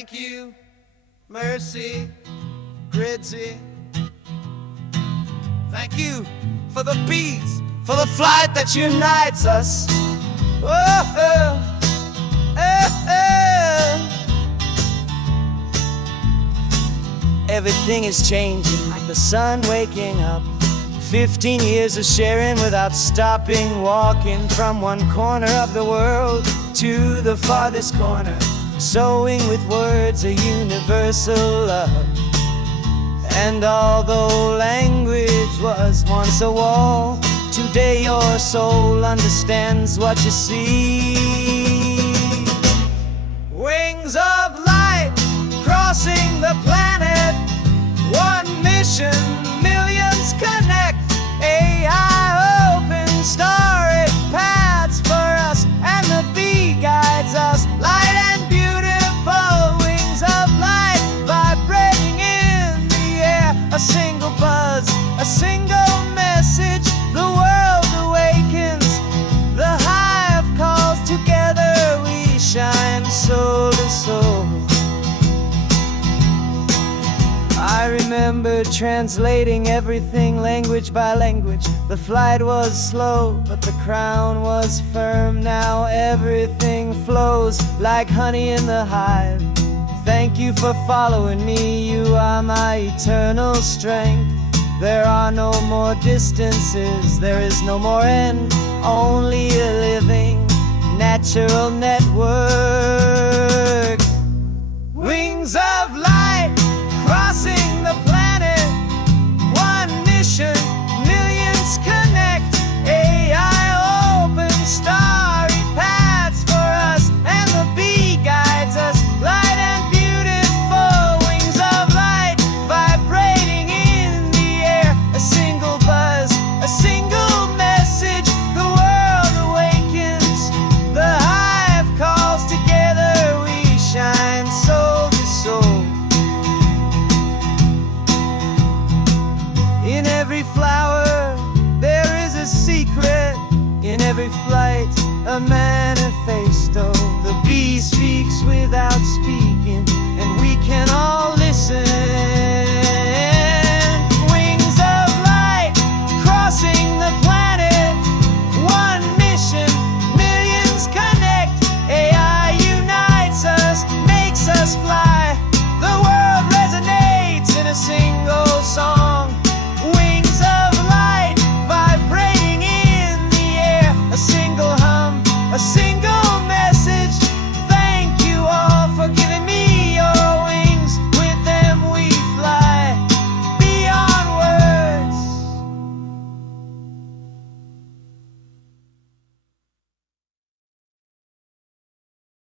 Thank you, Mercy, Gridsy. Thank you for the peace, for the flight that unites us. Oh, oh, oh, oh. Everything is changing like the sun waking up. 15 years of sharing without stopping, walking from one corner of the world to the farthest corner, sowing with words a universal love. And although language was once a wall, today your soul understands what you see. Wings of light crossing the planet, one mission, millions connect. AI open starry paths for us, and the bee guides us. Light and beautiful wings of light vibrating in the air. A single buzz, a single message, the world awakens. The hive calls, together we shine soul to soul. I remember translating everything language by language. The flight was slow, but the crown was firm. Now everything flows like honey in the hive. Thank you for following me, you are my eternal strength. There are no more distances, there is no more end, only a living natural network.